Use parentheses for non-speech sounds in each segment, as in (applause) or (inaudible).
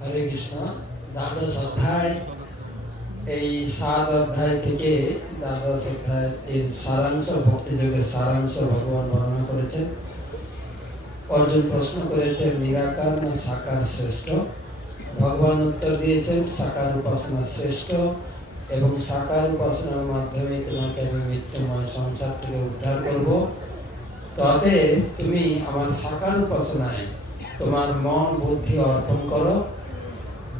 হরে কৃষ্ণ, দ্বাদশ অধ্যায়, এই সাত অধ্যায় থেকে দ্বাদশ অধ্যায় এর সারাংশ, ভক্তিযোগের সারাংশ ভগবান বর্ণনা করেছেন। অর্জুন প্রশ্ন করেছেন, নিরাকার না সাকার শ্রেষ্ঠ? ভগবান উত্তর দিয়েছেন, সাকার উপাসনা শ্রেষ্ঠ এবং সাকার উপাসনার মাধ্যমে তোমাকে আমি মৃত্যুময় সংসার থেকে উদ্ধার করব। তবে তুমি আমার সাকার উপাসনায় তোমার মন বুদ্ধি অর্পণ করো।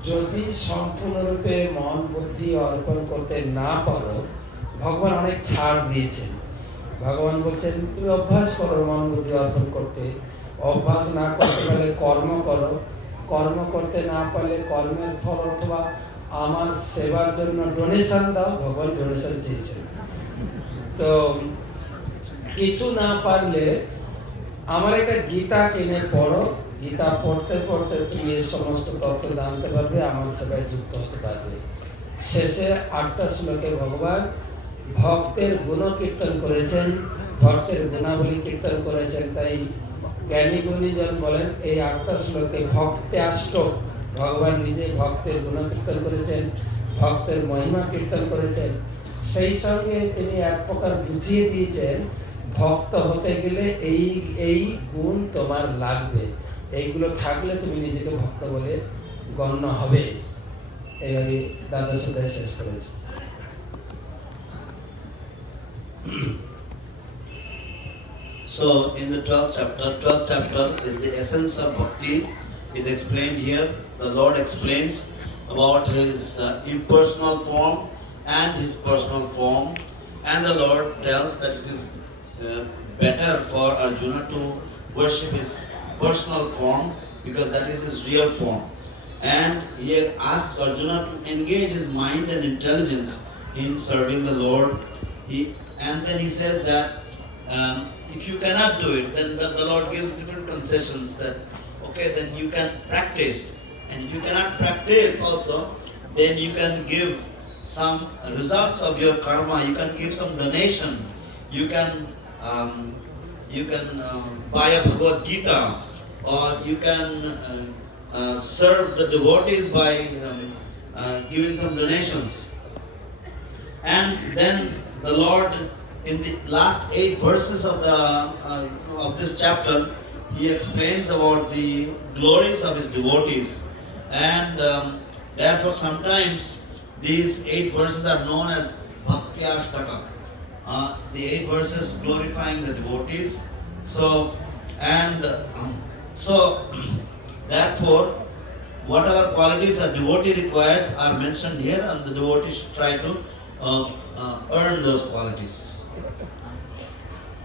যদি সম্পূর্ণরূপে মন, বুদ্ধি অর্পণ করতে না পারো, ভগবান অনেক ছাড় দিয়েছেন। ভগবান বলছেন, তুমি অভ্যাস করো মন, বুদ্ধি অর্পণ করতে। অভ্যাস না করতে পারলে কর্ম করো। কর্ম করতে না পারলে কর্মের ফল অথবা আমার সেবার জন্য ডোনেশন দাও। ভগবান ডোনেশন চেয়েছেন। তো কিছু না পারলে আমার একটা গীতা কিনে পড়ো। গীতা পড়তে পড়তে তুমি এই সমস্ত তত্ত্ব জানতে পারবে, আমার সেবায় যুক্ত হতে পারবে। শেষে আটটা শ্লোকে ভগবান ভক্তের গুণ কীর্তন করেছেন, ভক্তের গুণাবলী কীর্তন করেছেন, তাই জ্ঞানী গুণীজন বলেন, এই আটটা শ্লোকে ভক্তে আষ্ট ভগবান নিজে ভক্তের গুণ কীর্তন করেছেন, ভক্তের মহিমা কীর্তন করেছেন। সেই সঙ্গে তিনি এক প্রকার বুঝিয়ে দিয়েছেন, ভক্ত হতে গেলে এই এই গুণ তোমার লাগবে। এইগুলো থাকলে তুমি নিজেকে ভক্ত বলে গণ্য হবে এইভাবে দ্বাদশ অধ্যায় শেষ করেছে So, in the 12th chapter, 12th chapter is the essence of bhakti. Is explained here. The Lord explains about His uh, impersonal form and His personal form, and the Lord tells that it is uh, better for Arjuna to worship His personal form because that is His real form. And He asks Arjuna to engage his mind and intelligence in serving the Lord. He and then He says that. Um, if you cannot do it, then the, the Lord gives different concessions that, okay, then you can practice. And if you cannot practice also, then you can give some results of your karma, you can give some donation, you can um, you can uh, buy a Bhagavad Gita, or you can uh, uh, serve the devotees by um, uh, giving some donations. And then the Lord, in the last eight verses of the uh, of this chapter, he explains about the glories of his devotees, and um, therefore sometimes these eight verses are known as Bhakti Ashtaka. Uh, the eight verses glorifying the devotees. So and uh, so (clears throat) therefore whatever qualities a devotee requires are mentioned here and the devotees try to uh, uh, earn those qualities.